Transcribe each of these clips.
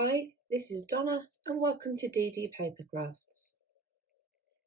Hi, this is Donna and welcome to DD Paper Crafts.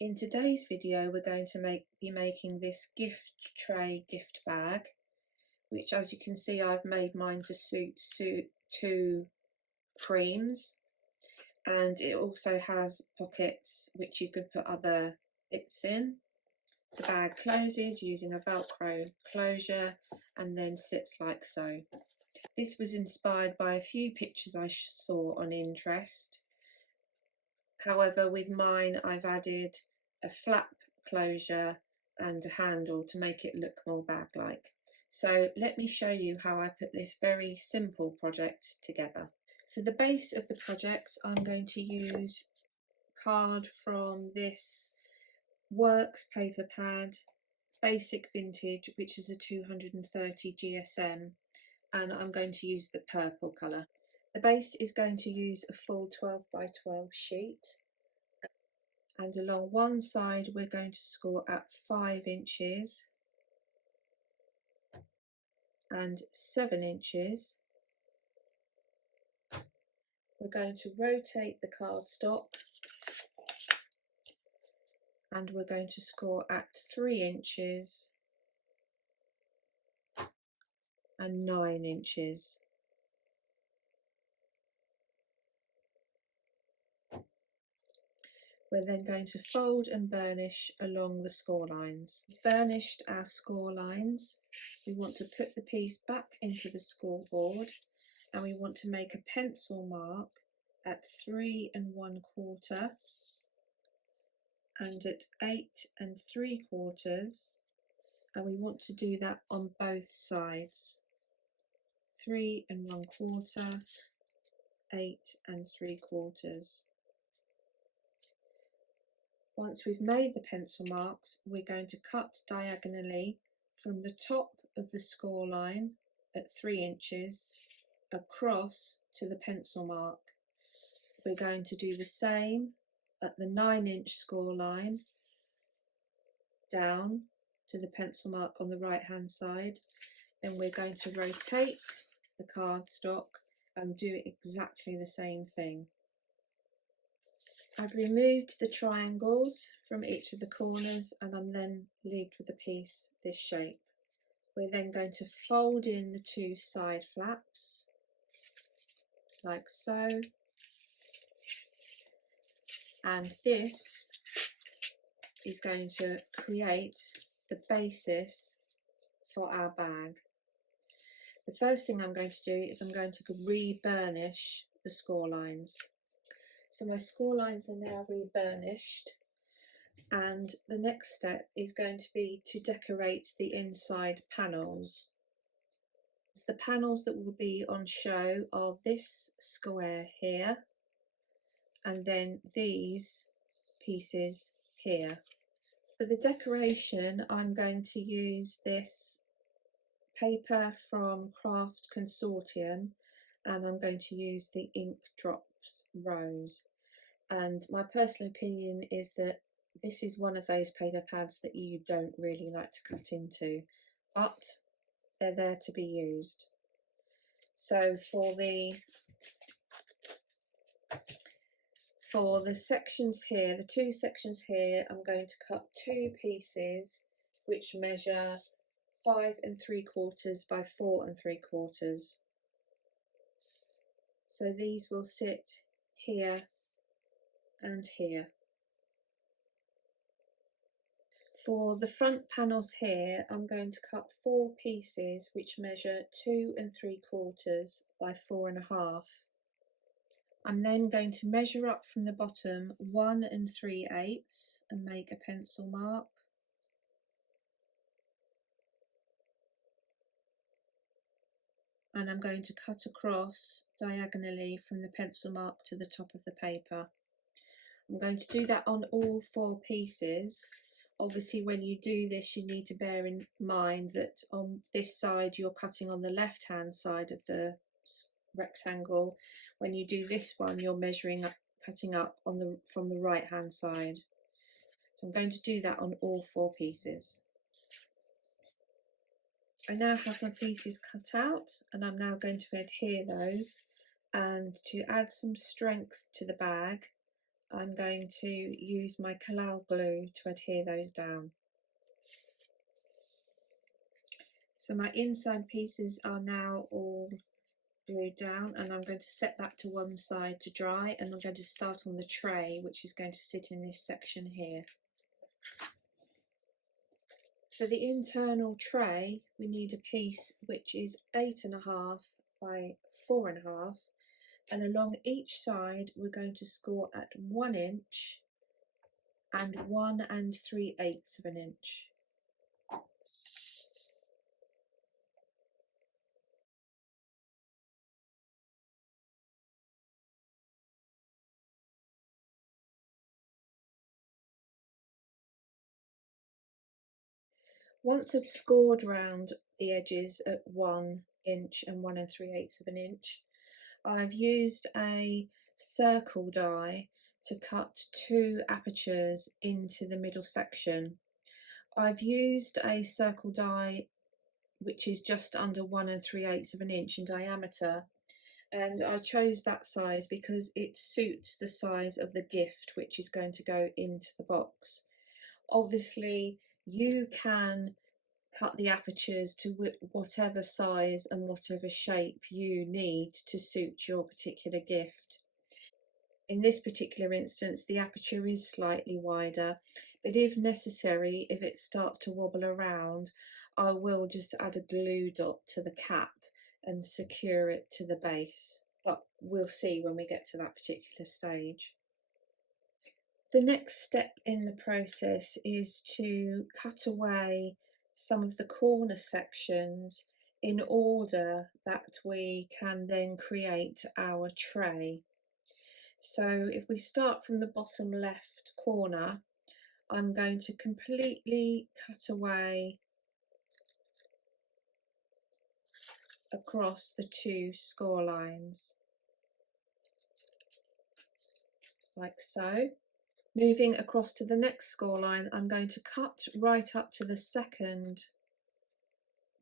In today's video we're going to be making this gift tray gift bag, which as you can see I've made mine to suit two creams, and it also has pockets which you could put other bits in. The bag closes using a Velcro closure and then sits like so. This was inspired by a few pictures I saw on Pinterest. However, with mine I've added a flap closure and a handle to make it look more bag-like. So let me show you how I put this very simple project together. For the base of the project I'm going to use card from this Works paper pad, Basic Vintage, which is a 230 GSM, and I'm going to use the purple colour. The base is going to use a full 12 by 12 sheet, and along one side we're going to score at 5 inches and 7 inches. We're going to rotate the cardstock and we're going to score at 3 inches and 9 inches. We're then going to fold and burnish along the score lines. We've burnished our score lines. We want to put the piece back into the scoreboard and we want to make a pencil mark at 3 1/4 and at 8 3/4, and we want to do that on both sides. 3 1/4, 8 3/4. Once we've made the pencil marks, we're going to cut diagonally from the top of the score line at 3 inches across to the pencil mark. We're going to do the same at the 9-inch score line down to the pencil mark on the right hand side. Then we're going to rotate the cardstock and do exactly the same thing. I've removed the triangles from each of the corners and I'm then left with a piece this shape. We're then going to fold in the 2 side flaps like so, and this is going to create the basis for our bag. The first thing I'm going to do is I'm going to re-burnish the score lines. So my score lines are now re-burnished, and the next step is going to be to decorate the inside panels. The panels that will be on show are this square here and then these pieces here. For the decoration I'm going to use this paper from Craft Consortium and I'm going to use the Ink Drops Rose, and my personal opinion is that this is one of those paper pads that you don't really like to cut into, but they're there to be used. So for the sections here, the 2 sections here, I'm going to cut 2 pieces which measure 5 3/4 by 4 3/4. So these will sit here and here. For the front panels here, I'm going to cut 4 pieces which measure 2 3/4 by 4 1/2. I'm then going to measure up from the bottom 1 3/8 and make a pencil mark. And I'm going to cut across diagonally from the pencil mark to the top of the paper. I'm going to do that on all 4 pieces. Obviously when you do this you need to bear in mind that on this side you're cutting on the left hand side of the rectangle. When you do this one you're cutting up on from the right hand side. So I'm going to do that on all 4 pieces. I now have my pieces cut out and I'm now going to adhere those And to add some strength to the bag, I'm going to use my Collall glue to adhere those down. So my inside pieces are now all glued down, and I'm going to set that to one side to dry, and I'm going to start on the tray, which is going to sit in this section here. For the internal tray, we need a piece which is 8.5 by 4.5, and along each side we're going to score at 1 inch and 1 3/8 of an inch. Once I'd scored round the edges at 1 inch and 1 3/8 of an inch, I've used a circle die to cut 2 apertures into the middle section. I've used a circle die which is just under 1 3/8 of an inch in diameter, and I chose that size because it suits the size of the gift which is going to go into the box. Obviously you can cut the apertures to whatever size and whatever shape you need to suit your particular gift. In this particular instance, the aperture is slightly wider, but if necessary, if it starts to wobble around, I will just add a glue dot to the cap and secure it to the base. But we'll see when we get to that particular stage. The next step in the process is to cut away some of the corner sections in order that we can then create our tray. So if we start from the bottom left corner, I'm going to completely cut away across the 2 score lines, like so. Moving across to the next score line, I'm going to cut right up to the second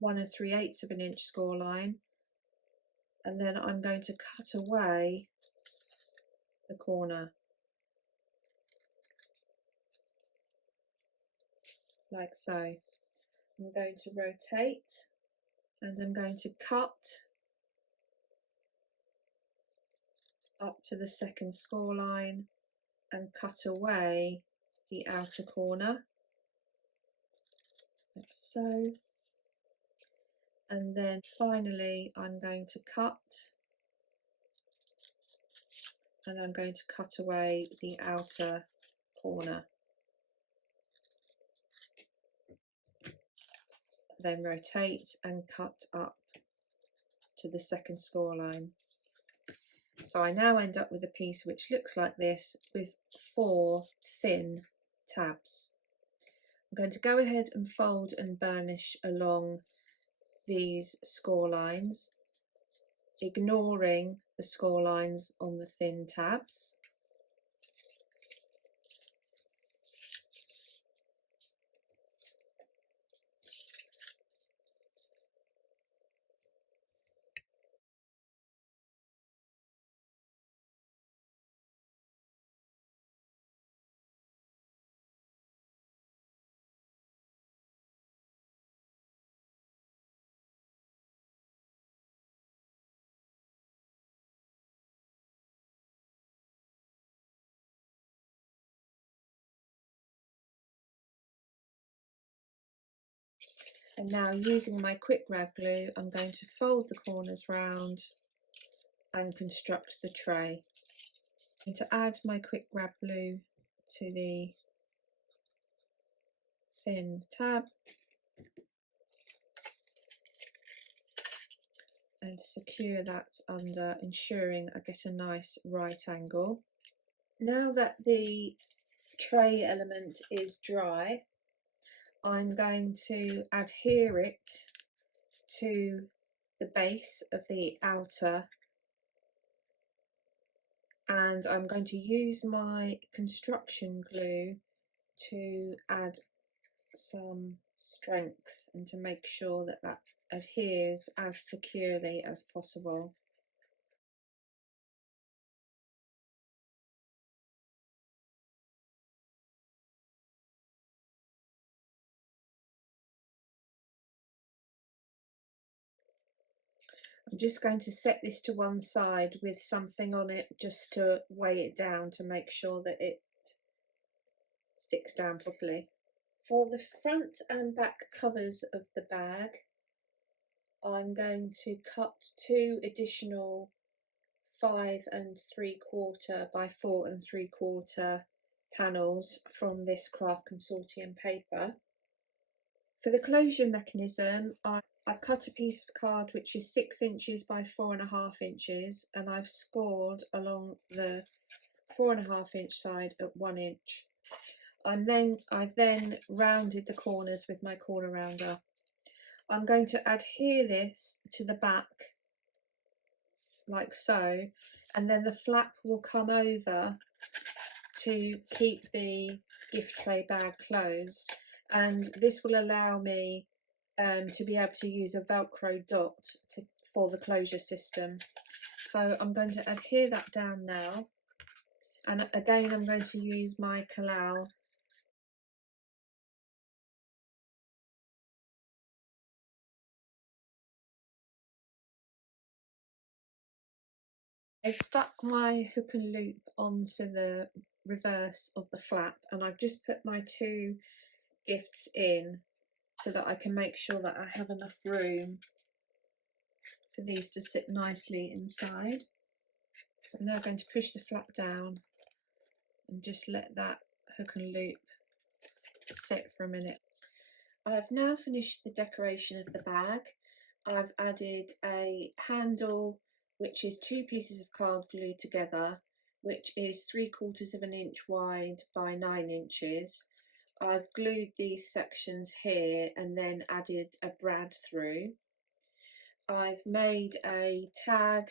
1 3/8 of an inch score line, and then I'm going to cut away the corner, like so. I'm going to rotate, and I'm going to cut up to the second score line and cut away the outer corner, like so. And then finally I'm going to cut, and I'm going to cut away the outer corner, then rotate and cut up to the second score line. So I now end up with a piece which looks like this with 4 thin tabs. I'm going to go ahead and fold and burnish along these score lines, ignoring the score lines on the thin tabs. And now, using my quick grab glue, I'm going to fold the corners round and construct the tray. I'm going to add my quick grab glue to the thin tab and secure that under, ensuring I get a nice right angle. Now that the tray element is dry, I'm going to adhere it to the base of the outer, and I'm going to use my construction glue to add some strength and to make sure that that adheres as securely as possible. I'm just going to set this to one side with something on it just to weigh it down to make sure that it sticks down properly. For the front and back covers of the bag, I'm going to cut 2 additional 5 3/4 by 4 3/4 panels from this Craft Consortium paper. For the closure mechanism, I've cut a piece of card which is 6 inches by 4.5 inches, and I've scored along the 4.5 inch side at 1 inch. I've then rounded the corners with my corner rounder. I'm going to adhere this to the back like so, and then the flap will come over to keep the gift tray bag closed, and this will allow me to be able to use a Velcro dot for the closure system. So I'm going to adhere that down now, and again I'm going to use my Collall. I've stuck my hook and loop onto the reverse of the flap, and I've just put my 2 gifts in so that I can make sure that I have enough room for these to sit nicely inside. So I'm now going to push the flap down and just let that hook and loop sit for a minute. I've now finished the decoration of the bag. I've added a handle which is 2 pieces of card glued together, which is 3/4 of an inch wide by 9 inches. I've glued these sections here and then added a brad through. I've made a tag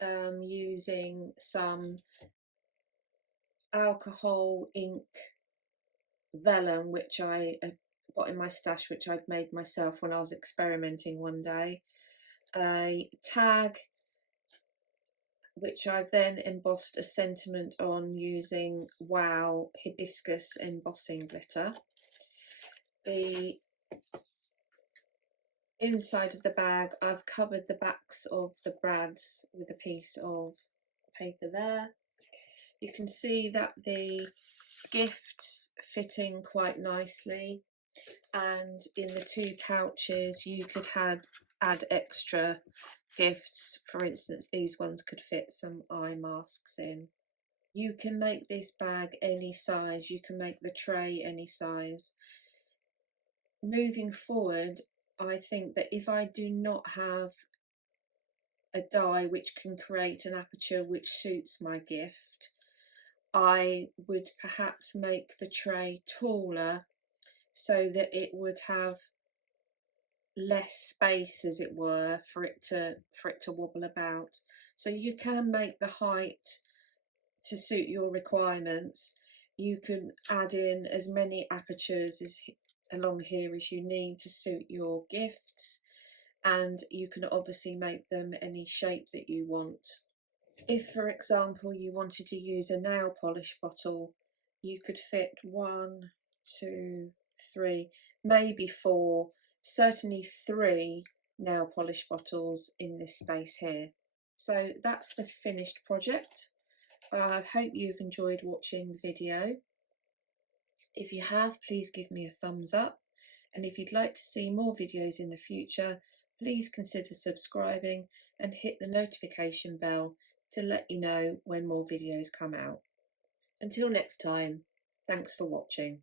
using some alcohol ink vellum which I got in my stash, which I'd made myself when I was experimenting one day. A tag which I've then embossed a sentiment on using Wow Hibiscus embossing glitter. The inside of the bag, I've covered the backs of the brads with a piece of paper there. You can see that the gifts fit in quite nicely, and in the 2 pouches you could add extra gifts. For instance, these ones could fit some eye masks in. You can make this bag any size, you can make the tray any size. Moving forward, I think that if I do not have a die which can create an aperture which suits my gift, I would perhaps make the tray taller so that it would have less space, as it were, for it to wobble about. So you can make the height to suit your requirements. You can add in as many apertures along here as you need to suit your gifts, and you can obviously make them any shape that you want. If, for example, you wanted to use a nail polish bottle, you could fit 1, 2, 3, maybe 4, certainly 3 nail polish bottles in this space here. So that's the finished project. I hope you've enjoyed watching the video. If you have, please give me a thumbs up, and if you'd like to see more videos in the future, please consider subscribing and hit the notification bell to let you know when more videos come out. Until next time, thanks for watching.